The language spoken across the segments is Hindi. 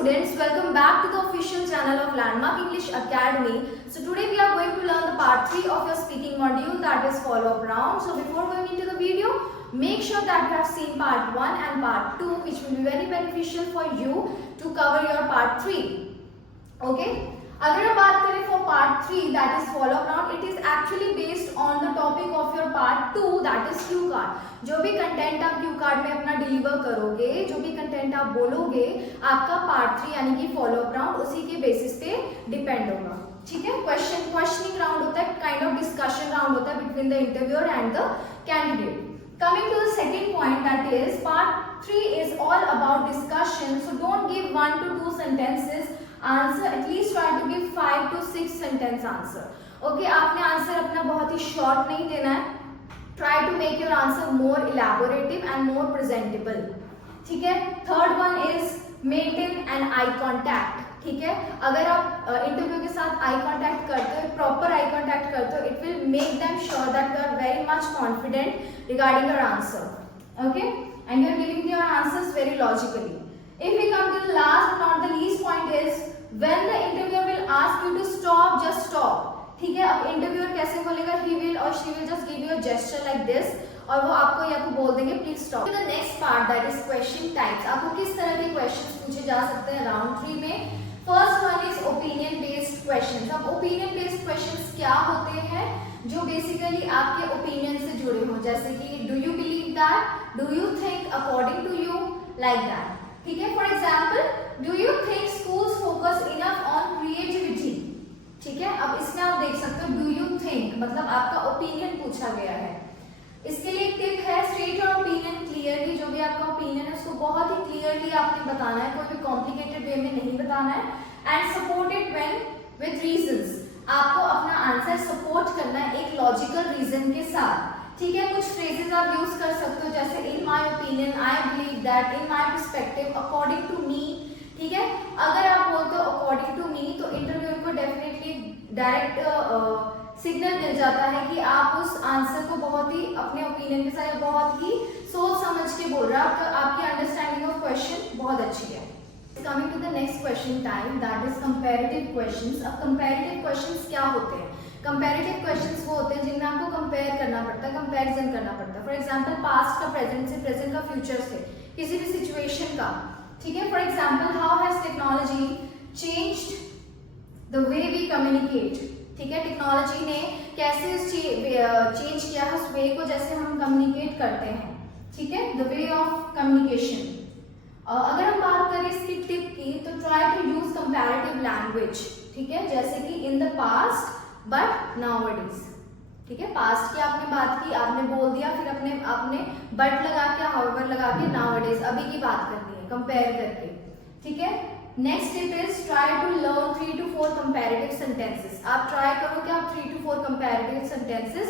students, welcome back to the official channel of Landmark English Academy. So today we are going to learn the part 3 of your speaking module, that is follow-up round. So before going into the video, make sure that you have seen part 1 and part 2, which will be very beneficial for you to cover your part 3. Okay? अगर हम बात करें for part 3, that is follow-up round, it is actually based on the topic of your part 2, that is cue card. जो भी कंटेंट आप क्यू कार्ड में अपना डिलीवर करोगे, जो भी कंटेंट आप बोलोगे, आपका पार्ट 3 यानी कि फॉलो अप राउंड उसी के बेसिस पे डिपेंड होगा. ठीक है. क्वेश्चनिंग राउंड होता है, काइंड ऑफ डिस्कशन राउंड होता है between the interviewer and the candidate. Coming to the second point, that is part 3 is all about discussion. So don't give 1 to 2 sentences answer. At least try to give 5 to 6 sentence answer. Okay, आपने आंसर अपना बहुत ही शॉर्ट नहीं देना है. Try to make your answer more elaborative and more presentable. ठीक है. Third one is maintain an eye contact. ठीक है. अगर आप इंटरव्यू के साथ आई कांटेक्ट करते हो, प्रॉपर आई कांटेक्ट करते हो, it will make them sure that you are very much confident regarding your answer. Okay, and you are giving your answers very logically. If we come to the last but not the least point is when the interviewer will ask you to stop, just stop. ठीक है. अब इंटरव्यूअर कैसे बोलेगा? He will or she will just give you a gesture like this, और वो आपको या तो बोल देंगे please stop. The next part, that is question types. आपको किस तरह के क्वेश्चंस पूछे जा सकते हैं राउंड 3 में? First one is opinion based questions. अब ओपिनियन बेस्ड क्वेश्चंस क्या होते हैं? जो बेसिकली आपके ओपिनियन से जुड़े हो, जैसे कि do you believe that, do you think according to you, like that. ठीक है. For example, do you think schools focus enough on creativity. ठीक है. अब इसमें आप देख सकते हो डू यू थिंक मतलब आपका ओपिनियन पूछा गया है. इसके लिए एक टिप है, स्टेट योर ओपिनियन क्लियरली. जो भी आपका ओपिनियन है उसको बहुत ही क्लियरली आपने बताना है, कोई भी कॉम्प्लिकेटेड वे में नहीं बताना है. And support it when with reasons. आपको अपना आंसर सपोर्ट करना है एक लॉजिकल रीजन के साथ. ठीक है. कुछ फ्रेजेस आप यूज कर सकते हो, जैसे in my opinion, I believe that, in my perspective, according to me. ठीक है. अगर आप बोलते हो अकॉर्डिंग टू मी तो इंटरव्यूअर को डेफिनेटली डायरेक्ट सिग्नल मिल जाता है कि आप उस आंसर को बहुत ही अपने ओपिनियन के साथ बहुत ही सोच समझ के बोल रहे हो. आपकी अंडरस्टैंडिंग ऑफ क्वेश्चन बहुत अच्छी है. Coming to the next question type, that is comparative questions. अब कंपैरेटिव क्वेश्चंस क्या होते हैं? कंपैरेटिव क्वेश्चंस वो होते हैं जिनमें आपको कंपेयर करना पड़ता है, कंपैरिजन करना पड़ता है. फॉर एग्जांपल, पास्ट का प्रेजेंट से, प्रेजेंट का फ्यूचर से, किसी भी सिचुएशन का. ठीक है. For example, how has technology changed the way we communicate. ठीक है. टेक्नोलॉजी ने कैसे चेंज किया है उस वे को जैसे हम कम्युनिकेट करते हैं. ठीक है. The way of communication. अगर हम बात करें इसकी टिप की, तो try to use comparative language. ठीक है. जैसे कि in the past but nowadays. ठीक है. पास्ट की आपने बात की, आपने बोल दिया, फिर आपने बट लगा के, हाउएवर लगा के, नाउअडेज अभी की बात करनी है कंपेयर करके. ठीक है. Next tip is try to learn 3 to 4 comparative sentences. आप ट्राई करो कि आप 3 to 4 कंपैरेटिव सेंटेंसेस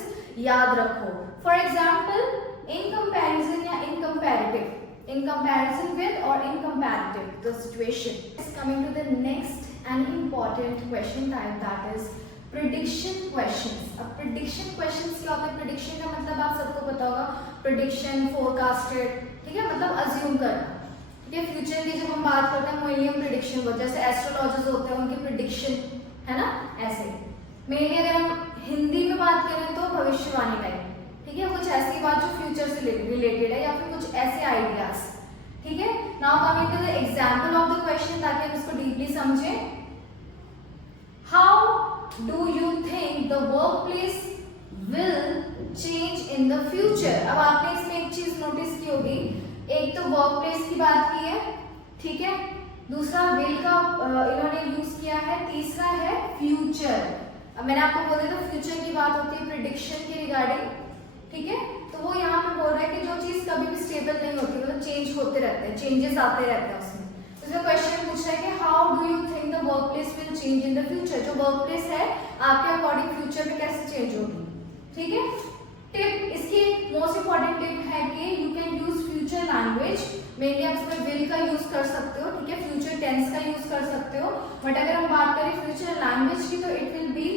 याद रखो. फॉर एग्जांपल, इन कंपैरिजन या इन comparative, in comparison with or in comparative the situation. Is coming to the next and important question type, that is prediction questions. अब prediction questions क्या होता है? prediction का मतलब आप सबको पता होगा, prediction, forecasted. ठीक है. मतलब assume करना. ठीक है. फ्यूचर की जब हम बात करते हैं मिलियन प्रिडिक्शन होता है, जैसे एस्ट्रोलॉजर्स होते हैं उनकी प्रिडिक्शन है ना, ऐसे. मेनली अगर हम हिंदी में बात करें तो भविष्यवाणी टाइप. ठीक है. कुछ ऐसी बात जो फ्यूचर से रिलेटेड है या फिर कुछ ऐसे आइडियाज. ठीक है. Now coming to the example of the question, ताकि हम इसको डीपली समझें. How do you think the workplace will change in the future. अब आपने इसमें एक चीज नोटिस की होगी, एक तो वर्क प्लेस की बात की है. ठीक है. दूसरा विल का इन्होंने यूज किया है. तीसरा है फ्यूचर. अब मैंने आपको बोला था फ्यूचर की बात होती है प्रिडिक्शन के रिगार्डिंग. ठीक है. तो वो यहाँ पे बोल रहा है कि जो चीज कभी भी स्टेबल नहीं होती, मतलब चेंज होते रहते हैं, चेंजेस आते रहते हैं उसमें. तो इसमें क्वेश्चन पूछ रहा है कि how do you think the workplace will change in the future. जो वर्क प्लेस है आपके अकॉर्डिंग फ्यूचर में कैसे चेंज होगी. ठीक है. टिप, इसकी मोस्ट इंपॉर्टेंट टिप है कि you can use future language. Mainly आप इसमें विल का यूज कर सकते हो. ठीक है. फ्यूचर टेंस का यूज कर सकते हो. बट अगर हम बात करें फ्यूचर लैंग्वेज की, तो it will be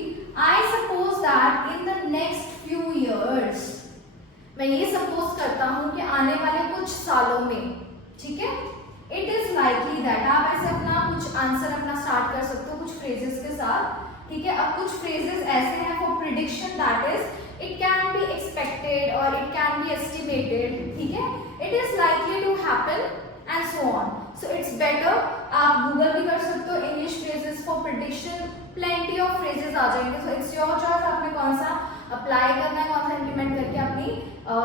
I suppose that in the next few years. मैं ये सपोज करता हूं कि आने वाले कुछ सालों में. ठीक है. It is likely that. आप ऐसे अपना फ्रेजेस के साथ, ठीक है। अब कुछ फ्रेजेस ऐसे हैं for prediction, that is it can be expected और इट कैन बी एस्टिमेटेड, ठीक है। It is likely to happen and so on. So it's better, आप गूगल भी कर सकते हो English phrases for prediction, plenty of phrases आ जाएंगे। सो इट्स योर चॉइस, आपने कौन सा अप्लाई करना है, कौन सा इंप्लीमेंट करके अपनी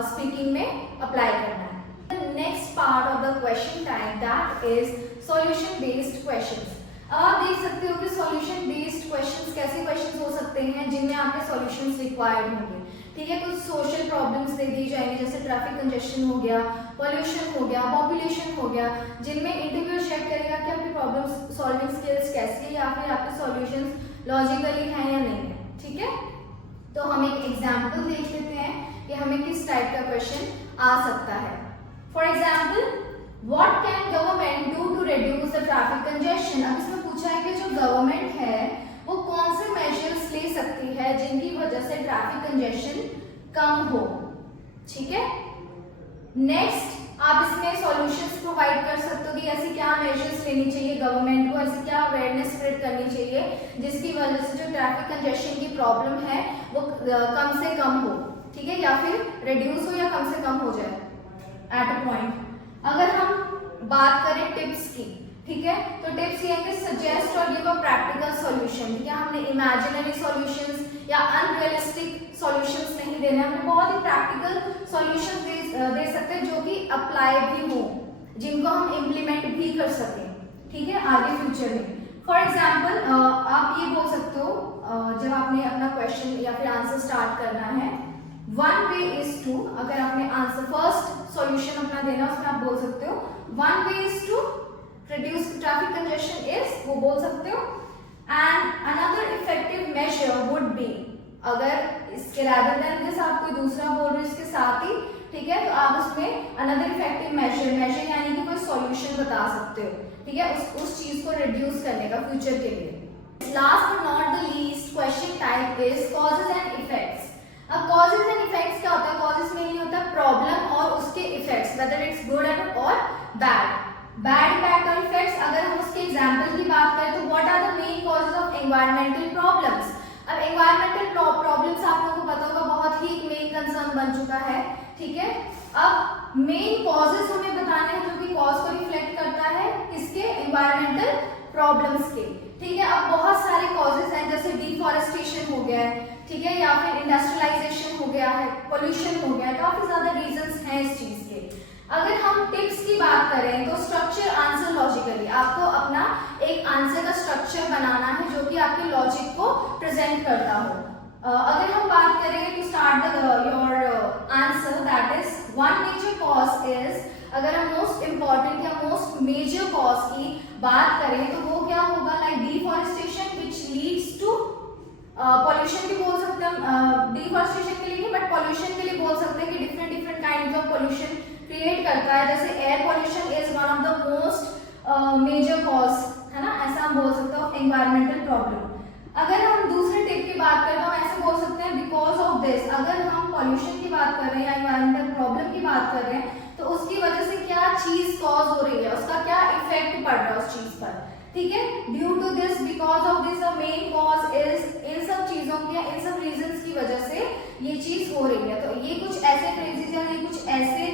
स्पीकिंग में अप्लाई करना है। The next part of the question type that is solution based questions. अब आप देख सकते हो कि सॉल्यूशन बेस्ड क्वेश्चंस कैसे क्वेश्चंस हो सकते हैं जिनमें आपके सॉल्यूशंस रिक्वायर्ड होंगे, ठीक है। कुछ सोशल प्रॉब्लम्स दे दी जाएंगे, जैसे ट्रैफिक कंजेशन हो गया, पॉल्यूशन हो गया, पॉपुलेशन हो गया, जिनमें इंटरव्यूअर चेक करेगा कि आपकी प्रॉब्लम सॉल्विंग स्किल्स कैसी है या फिर आपके सॉल्यूशंस लॉजिकली हैं या नहीं है, ठीक है। तो हम एक एग्जाम्पल देख लेते हैं कि हमें किस टाइप का क्वेश्चन आ सकता है। For example, what can government do to reduce the traffic congestion. अब इसमें पूछा है कि जो गवर्नमेंट है वो कौन से मेजर्स ले सकती है जिनकी वजह से ट्रैफिक कंजेशन कम हो, ठीक है। नेक्स्ट, आप इसमें सॉल्यूशंस प्रोवाइड कर सकते हो कि ऐसी क्या मेजर्स लेनी चाहिए गवर्नमेंट को, ऐसी क्या अवेयरनेस स्प्रेड करनी चाहिए जिसकी वजह से जो ट्रैफिक कंजेशन की प्रॉब्लम है वो कम से कम हो, ठीक है, या फिर रिड्यूस हो या कम से कम हो जाए एट अ पॉइंट। अगर हम बात करें टिप्स की, ठीक है, तो टिप्स ये है कि सजेस्ट और गिव अ प्रैक्टिकल सॉल्यूशन, ठीक है। हमने इमेजिनरी सॉल्यूशंस या अनरियलिस्टिक सॉल्यूशंस नहीं देने, हमने बहुत ही प्रैक्टिकल सॉल्यूशन दे सकते हैं जो कि अप्लाई भी हो, जिनको हम इम्प्लीमेंट भी कर सकें, ठीक है, आगे फ्यूचर में। फॉर एग्जाम्पल, आप ये बोल सकते हो जब आपने अपना क्वेश्चन या फिर आंसर स्टार्ट करना है, वन वे इज टू, अगर आपने आंसर फर्स्ट सॉल्यूशन अपना देना उसमें आप बोल सकते हो one way is to reduce traffic congestion is, वो बोल सकते हो। And another effective measure would be, अगर इसके रादर देन दिस आप कोई दूसरा बोल रहे हो इसके साथ ही, ठीक है, तो आप उसमें अनदर इफेक्टिव मेजर यानी कि कोई सॉल्यूशन बता सकते हो, ठीक है, उस चीज को रिड्यूस करने का फ्यूचर के लिए। Last but not the least question type is causes and effects. अब कॉजेज एंड इफेक्ट्स क्या होता है? कॉजेज मेनली होता है प्रॉब्लम और उसके इफेक्ट्स, वेदर इट्स गुड और बैड। बैड इम्पैक्ट और इफेक्ट्स, अगर हम उसके एग्जांपल की बात करें तो what are the main causes of environmental problems. अब एनवायरमेंटल प्रॉब्लम्स आप लोगों को पता होगा बहुत ही मेन कंसर्न बन चुका है, ठीक है। अब मेन कॉजेज हमें बताने हैं जो कि कॉज को रिफ्लेक्ट करता है किसके, एनवायरमेंटल प्रॉब्लम्स के, ठीक है। अब बहुत सारे कॉजेज हैं जैसे डिफॉरेस्टेशन हो गया है, ठीक है, या फिर इंडस्ट्रियलाइजेशन हो गया है, पोल्यूशन हो गया है, काफी ज्यादा रीजंस हैं इस चीज के। अगर हम टिप्स की बात करें तो स्ट्रक्चर आंसर लॉजिकली, आपको अपना एक आंसर का स्ट्रक्चर बनाना है जो कि आपके लॉजिक को प्रेजेंट करता हो। अगर हम बात करेंगे to start your answer, that is one major cause is, अगर हम मोस्ट इंपॉर्टेंट या मोस्ट मेजर कॉज की बात करें तो वो क्या होगा, like deforestation which leads to pollution भी बोल सकते हैं, डिफॉरेस्टेशन के लिए नहीं बट पॉल्यूशन के लिए बोल सकते हैं कि different kind of pollution create करता है, जैसे air pollution is one of the most major cause, है ना, ऐसा हम बोल सकते हो एनवायरमेंटल प्रॉब्लम। अगर हम दूसरे टिप की बात करें तो हम ऐसे बोल सकते हैं बिकॉज ऑफ दिस, अगर हम पॉल्यूशन की बात कर रहे हैं या एनवायरमेंटल प्रॉब्लम की बात कर रहे हैं तो उसकी वजह से क्या चीज कॉज हो रही है, उसका क्या इफेक्ट पड़ रहा है उस चीज पर, ठीक है। Due to this, because of this, the main cause is, इन सब चीजों की, इन सब रीजंस की वजह से ये चीज हो रही है। तो ये कुछ ऐसे फ्रेजेस या ये कुछ ऐसे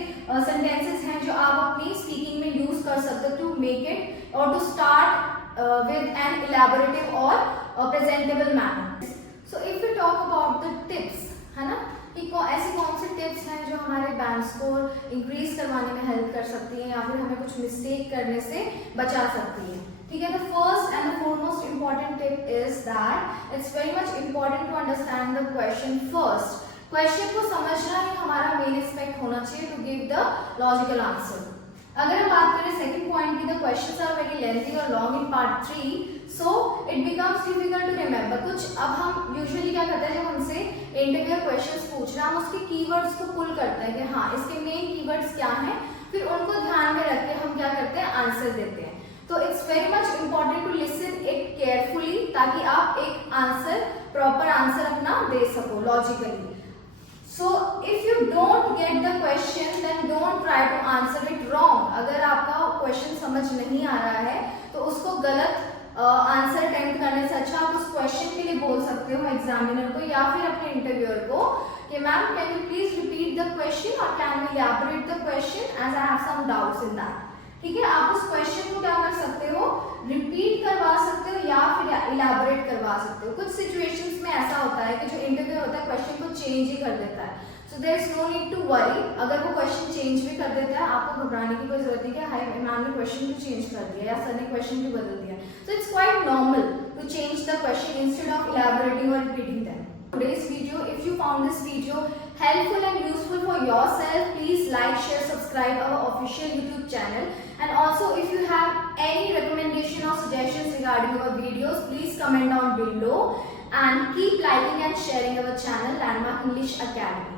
सेंटेंसेस हैं जो आप अपनी स्पीकिंग में यूज कर सकते हो टू मेक इट और टू स्टार्ट विद एन इलैबोरेटिव और presentable manner. So if you talk about the tips, है ना, कि ऐसी कौन सी टिप्स हैं जो हमारे बैंड स्कोर इंक्रीज करवाने में हेल्प कर सकती हैं या फिर हमें कुछ मिस्टेक करने से बचा सकती है, ठीक है। The first and the foremost important tip is that it's very much important to understand the question first. Question को समझना ही हमारा मेन एस्पेक्ट होना चाहिए to give the logical answer. अगर हम बात करें सेकंड पॉइंट की, the questions are very lengthy और long in part 3, so it becomes difficult to remember. कुछ अब हम यूजुअली क्या करते हैं, जब हमसे इंटरव्यू क्वेश्चंस पूछ रहे हैं हम उसके कीवर्ड्स को पुल करते हैं कि हाँ इसके मेन कीवर्ड्स क्या हैं, फिर उनको ध्यान में रख के हम क्या करते हैं, आंसर देते हैं। तो it's very much important to listen it carefully ताकि आप एक आंसर, प्रॉपर आंसर अपना दे सको logically. So if you don't get the question then don't try to answer it wrong. अगर आपका क्वेश्चन समझ नहीं आ रहा है तो उसको गलत आंसर अटेम्प्ट करने से आप उस क्वेश्चन के लिए बोल सकते हो एग्जामिनर को या फिर अपने इंटरव्यूअर को कि ma'am can you please repeat the question और can you elaborate the question as I have some doubts in that. ठीक है, आप उस क्वेश्चन को क्या कर सकते हो, रिपीट करवा सकते हो या फिर इलैबोरेट करवा सकते हो। कुछ सिचुएशंस में ऐसा होता है कि जो इंटरव्यू होता है क्वेश्चन को चेंज ही कर देता है, so there is no need to worry. अगर वो क्वेश्चन चेंज भी कर देता है आपको घबराने की कोई जरूरत नहीं है, हाय मैम ने क्वेश्चन भी चेंज कर दिया या सर ने क्वेश्चन भी बदल दिया। So it's quite normal to change the question instead of elaborating और repeating them. Today's video, if you found this video helpful and useful for yourself, please like, share, subscribe our official YouTube channel, and also if you have any recommendation or suggestions regarding our videos, please comment down below and keep liking and sharing our channel Landmark English Academy.